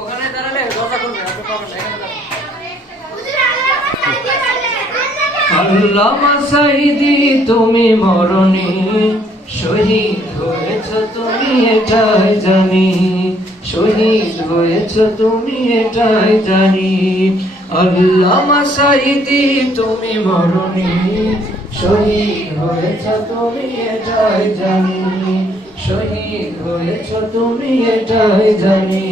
ওখানে দাঁড়ালে দরজা খুলবে, আপনি পাবেন না, এখানে দাঁড়ান। আল্লামা সাঈদী তুমি মরণি, শহীদ হয়েছ তুমি এটাই জানি, শহীদ হয়েছ তুমি এটাই জানি। আল্লামা সাঈদী তুমি মরণি, শহীদ হয়েছ তুমি এটাই জানি, শহীদ হয়েছ তুমি এটাই জানি।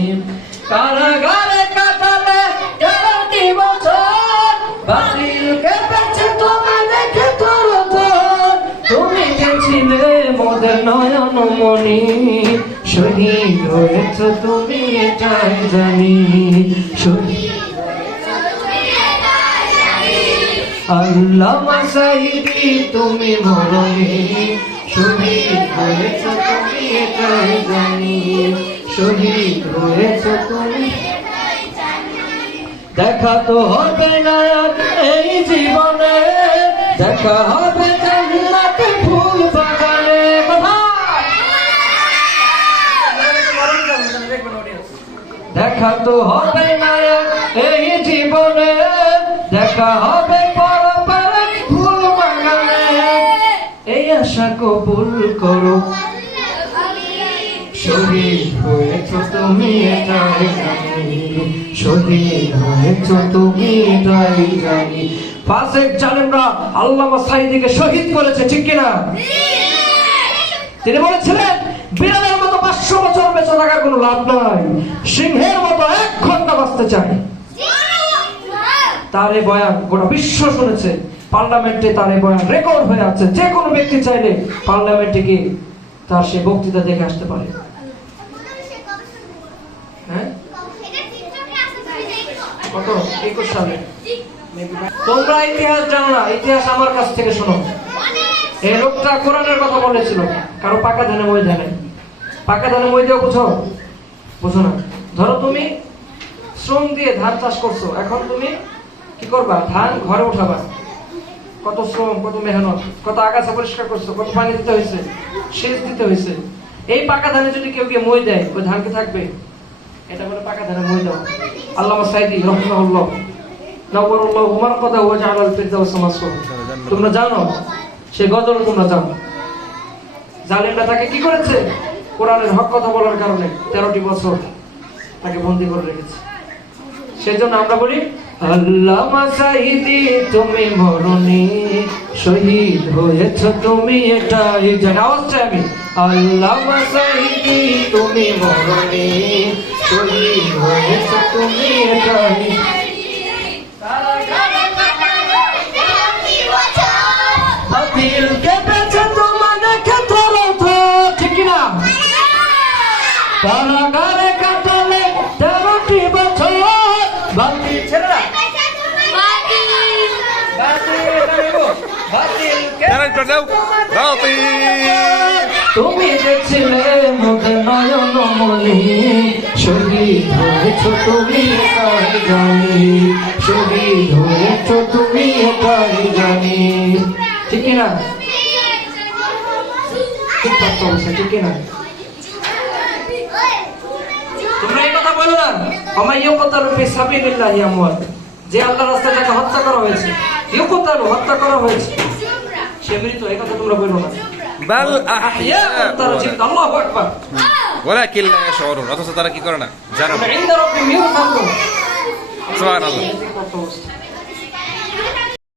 কারাগারে কাটালে 11টি বছর, বাতিলকে পেছে তুমি দেখে তরতর, তুমি গেছিলে মোদের নয়ন মনি, শহীদ হয়েছ তুমি এটাই জানি, শহীদ। আল্লামা সাঈদী তুমি মরণি, শহীদ হয়েছ তুমি এটাই জানি, শহীদ হয়েছ তুমি। দেখা তো হবে না এই জীবনে, দেখা হবে জান্নাতে ফুল বাগানে। দেখা তো হবে না এই জীবনে, দেখা হবে পরপারে ফুল বাগানে। এই আশা কবুল করো, শহীদ হয়েছ তুমি এটাই জানি, শহীদ হয়েছ তুমি এটাই জানি। ফাসিক জালেমরা আল্লামা সাঈদীকে শহীদ করেছে, ঠিক কিনা? তিনি বলেছিলেন বিড়ালের মতো 500 বছর বেঁচে থাকার কোনো লাভ নাই, সিংহের মতো 1 ঘন্টা বাঁচতে চাই। তার এই বয়ান গোটা বিশ্ব শুনেছে, পার্লামেন্টে তার এই বয়ান রেকর্ড হয়ে আছে। যে কোনো ব্যক্তি চাইলে পার্লামেন্টে গিয়ে তার সে বক্তৃতা দেখে আসতে পারে। হ্যাঁ, কত 21 সালে। তোমরা ইতিহাস জানো না, ইতিহাস আমার কাছ থেকে শোনো। এই লোকটা কোরআনের কথা বলেছিল, কারো পাকা ধানে মই ধানে, পাকা ধানে মই দিয়েও বুঝো বুঝো না। ধরো তুমি শ্রম দিয়ে ধান চাষ করছো, এখন তুমি কি করবা? ধান ঘরে উঠাবা। কত শ্রম, কত মেহনত, কত আগাছা পরিষ্কার করছো, কত পানি দিতে হয়েছে, সেচ দিতে হয়েছে। এই পাকা ধানে যদি কেউ গিয়ে মই দেয়, ওই ধান কি থাকবে? এটা বলে পাকা ধানে মই দাও। আল্লামা সাঈদী রাহিমাহুল্লাহ নওয়ারুল্লাহ উমার কথা ওয়া জাআলাল ফিরদাউস মাসওয়া। তোমরা জানো সে গজল, তোমরা জানো জালেমরা তাকে কি করেছে? কোরআনের হক কথা বলার কারণে 13টি বছর তাকে বন্দী করে রেখেছে। সেজন্য আমরা বলি আল্লামা সাঈদী তুমি মরণি, শহীদ হয়েছ তুমি এটাই জানি। আওয়াজ চাই আমি। আল্লামা সাঈদী তুমি মরণি, শহীদ হয়েছ তুমি এটাই। বাতিলকে পেছে তোমার দেখে তরতর, ঠিক না? কারাগারে কাটালে 13টি বছর, বাতিল ছেলেরা তুমি দেখছিলে মোদের নয়ন মনি, শহীদ হয়েছ তুমি এটাই জানি, শহীদ হয়েছ তুমি এটাই জানি, ঠিক না? ঠিক থাকতে অবস্থা, ঠিক না? তোমরা এই কথা বলো না, আমার ইউকতালু ফি সাবিলিল্লাহি আমওয়াত, যে আল্লাহর রাস্তায় যাকে হত্যা করা হয়েছে, ইউকতালু হত্যা করা হয়েছে, সে মৃত। এই কথা তোমরা বলো না। বাল আহইয়া তারজিদ, আল্লাহু আকবার। ওয়ালাকিন লা ইয়াশউরুন, অথচ তারা কি করে না, জানে না। ইনদা রাব্বিহিম ইউরজাকুন। সুবহানাল্লাহ।